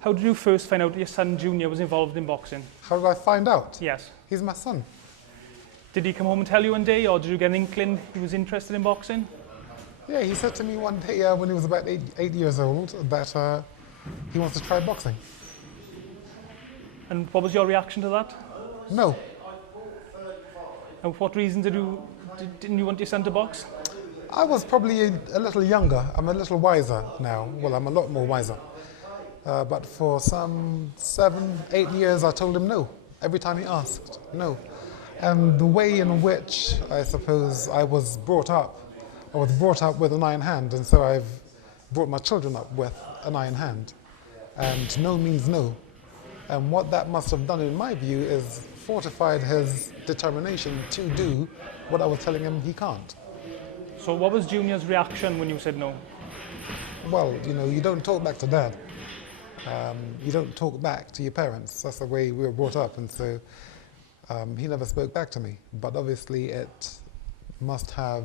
How did you first find out that your son Junior was involved in boxing? How did I find out? Yes. He's my son. Did he come home and tell you one day, or did you get an inkling he was interested in boxing? Yeah, he said to me one day when he was about eight years old that he wants to try boxing. And what was your reaction to that? No. And for what reason didn't you want your son to box? I was probably a little younger. I'm a little wiser now. Well, I'm a lot more wiser. But for some 7, 8 years, I told him no. Every time he asked, no. And the way in which, I suppose, I was brought up with an iron hand, and so I've brought my children up with an iron hand. And no means no. And what that must have done, in my view, is fortified his determination to do what I was telling him he can't. So what was Junior's reaction when you said no? Well, you don't talk back to dad. You don't talk back to your parents. That's the way we were brought up, and so he never spoke back to me. But obviously, it must have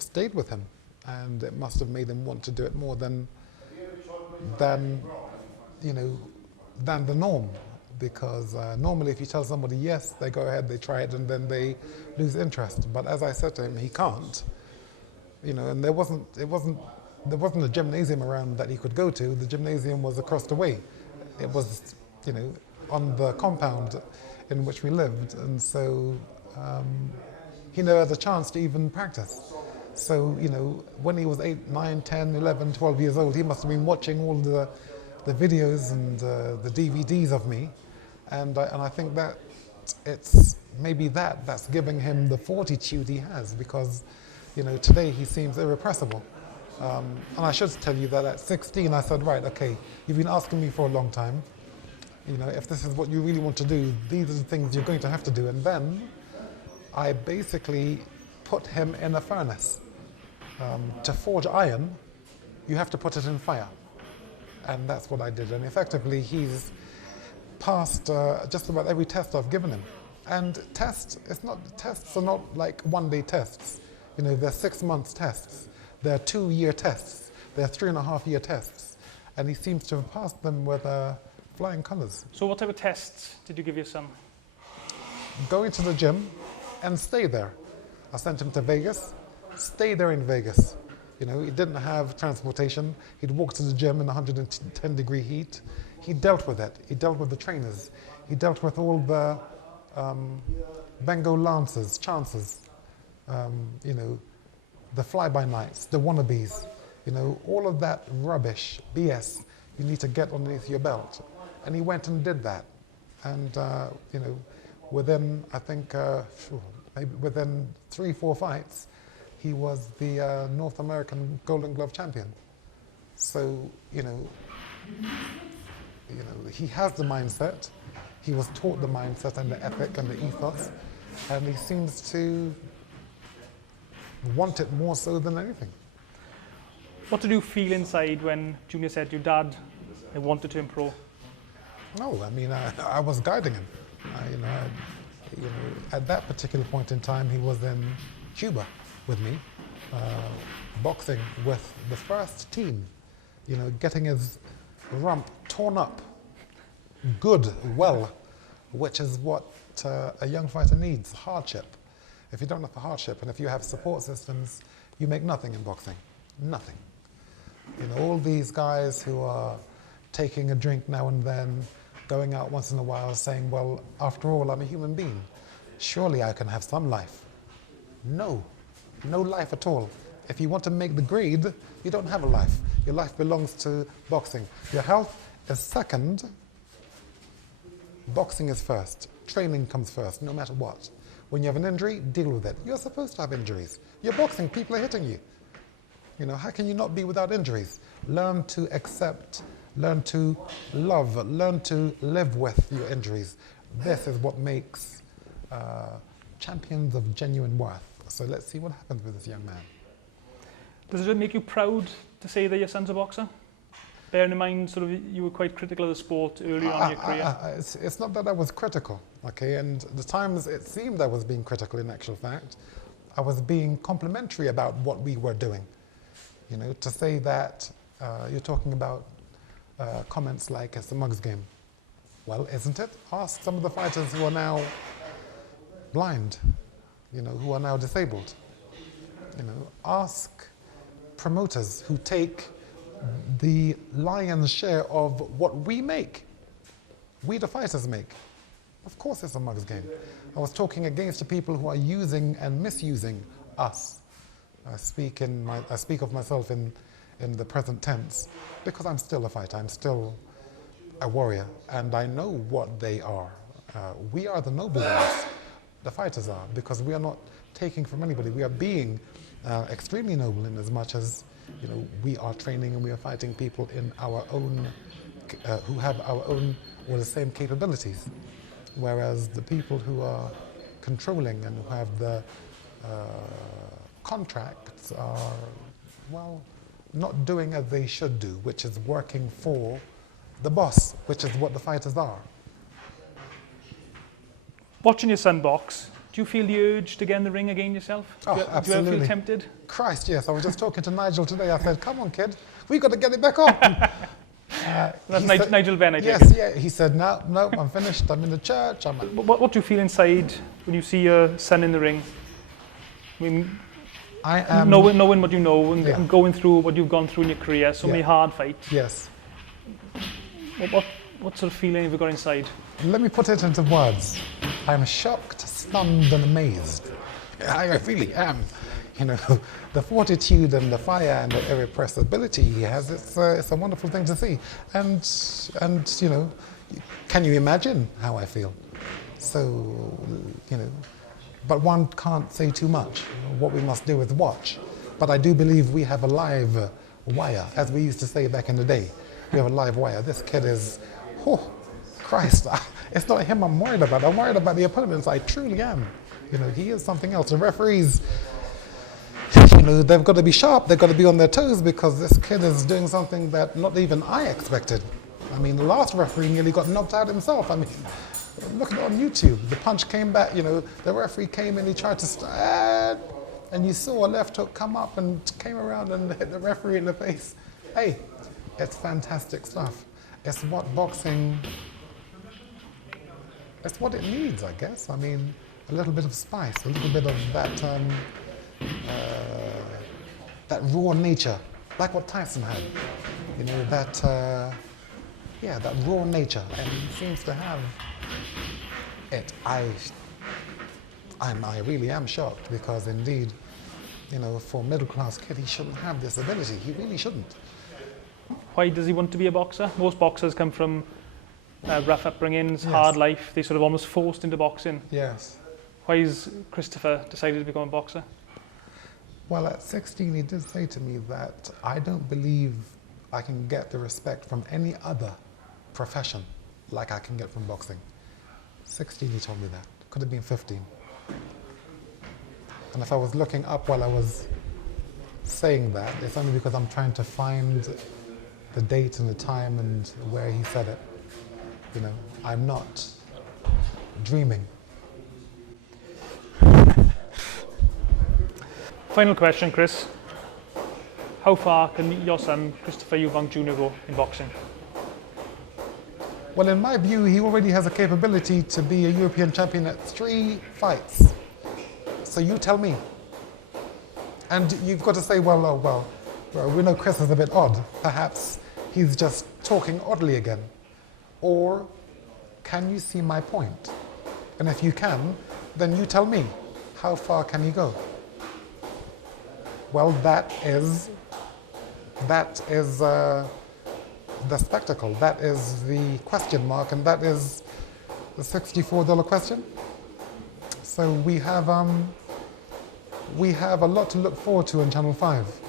stayed with him, and it must have made him want to do it more than the norm. Because normally, if you tell somebody yes, they go ahead, they try it, and then they lose interest. But as I said to him, he can't. And there wasn't a gymnasium around that he could go to. The gymnasium was across the way. It was, on the compound in which we lived, and so he never had a chance to even practice. So, when he was 8, 9, 10, 11, 12 years old, he must have been watching all the videos and the DVDs of me, and I think that it's maybe that's giving him the fortitude he has, because, today he seems irrepressible. And I should tell you that at 16 I said, right, okay, you've been asking me for a long time, if this is what you really want to do, these are the things you're going to have to do. And then I basically put him in a furnace. To forge iron, you have to put it in fire. And that's what I did. And effectively, he's passed just about every test I've given him. And tests are not like one-day tests. They're 6 months tests. They're 2-year tests. They're 3.5-year tests. And he seems to have passed them with flying colours. So what type of tests did you give your son? Going to the gym and stay there. I sent him to Vegas, stay there in Vegas. He didn't have transportation. He'd walk to the gym in 110-degree heat. He dealt with it. He dealt with the trainers. He dealt with all the Bengal lancers, chancers, the fly-by-nights, the wannabes, all of that rubbish, BS, you need to get underneath your belt. And he went and did that. And, within, I think, maybe within 3-4 fights, he was the North American Golden Glove champion. So, he has the mindset. He was taught the mindset and the ethic and the ethos, and he seems to want it more so than anything. What did you feel inside when Junior said to you, Dad, I want to turn pro? No, I was guiding him. At that particular point in time, he was in Cuba with me, boxing with the first team, getting his rump torn up, which is what a young fighter needs, hardship. If you don't have the hardship, and if you have support systems, you make nothing in boxing, nothing. All these guys who are taking a drink now and then, going out once in a while saying, well, after all, I'm a human being. Surely I can have some life. No life at all. If you want to make the grade, you don't have a life. Your life belongs to boxing. Your health is second. Boxing is first. Training comes first, no matter what. When you have an injury, deal with it. You're supposed to have injuries. You're boxing, people are hitting you. How can you not be without injuries? Learn to accept, learn to love, learn to live with your injuries. This is what makes champions of genuine worth. So let's see what happens with this young man. Does it make you proud to say that your son's a boxer? Bearing in mind, sort of, you were quite critical of the sport early on in your career. It's not that I was critical, okay? And the times it seemed I was being critical, in actual fact, I was being complimentary about what we were doing. To say that you're talking about comments like it's a mug's game. Well, isn't it? Ask some of the fighters who are now blind, who are now disabled. Ask promoters who take the lion's share of what we the fighters make. Of course it's a mug's game. I was talking against the people who are using and misusing us. I speak of myself in the present tense because I'm still a fighter, I'm still a warrior, and I know what they are. We are the noble ones, the fighters are, because we are not taking from anybody. We are being extremely noble in as much as we are training and we are fighting people in our own, who have our own or the same capabilities. Whereas the people who are controlling and who have the contracts are, not doing as they should do, which is working for the boss, which is what the fighters are. Watching your son box, do you feel the urge to get in the ring again yourself? Oh, absolutely. Do you ever feel tempted? Christ, yes. I was just talking to Nigel today. I said, come on, kid, we've got to get it back on. That's Nigel Venn, I take Yes, it. yeah. He said, no, I'm finished. I'm in the church. What do you feel inside when you see your son in the ring? I mean, I am knowing what you know and going through what you've gone through in your career, so many hard fights. Yes. What sort of feeling have you got inside? Let me put it into words. I'm shocked, stunned, and amazed. I really am. The fortitude and the fire and the irrepressibility he has, it's a wonderful thing to see. And can you imagine how I feel? So, but one can't say too much. What we must do is watch. But I do believe we have a live wire, as we used to say back in the day. We have a live wire. This kid is, Christ, it's not him I'm worried about. I'm worried about the opponents. I truly am. He is something else. The referees, they've got to be sharp. They've got to be on their toes because this kid is doing something that not even I expected. I mean, the last referee nearly got knocked out himself. I mean, look at it on YouTube. The punch came back, the referee came in, he tried to stand, and you saw a left hook come up and came around and hit the referee in the face. Hey, it's fantastic stuff. It's what boxing, it's what it needs, I guess. I mean, a little bit of spice, a little bit of that that raw nature, like what Tyson had. That raw nature, and he seems to have it. I really am shocked because indeed, for a middle-class kid, he shouldn't have this ability. He really shouldn't. Why does he want to be a boxer? Most boxers come from rough upbringings, hard life. They sort of almost forced into boxing. Yes. Why has Christopher decided to become a boxer? Well, at 16, he did say to me that I don't believe I can get the respect from any other profession like I can get from boxing. 16, he told me that. Could have been 15. And if I was looking up while I was saying that, it's only because I'm trying to find the date and the time and where he said it. I'm not dreaming. Final question, Chris. How far can your son, Christopher Eubank Jr, go in boxing? Well, in my view, he already has a capability to be a European champion at 3 fights. So you tell me. And you've got to say, well, we know Chris is a bit odd. Perhaps he's just talking oddly again. Or can you see my point? And if you can, then you tell me. How far can he go? Well, that is the spectacle. That is the question mark, and that is the $64 question. So we have a lot to look forward to on Channel 5.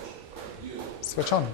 Switch on.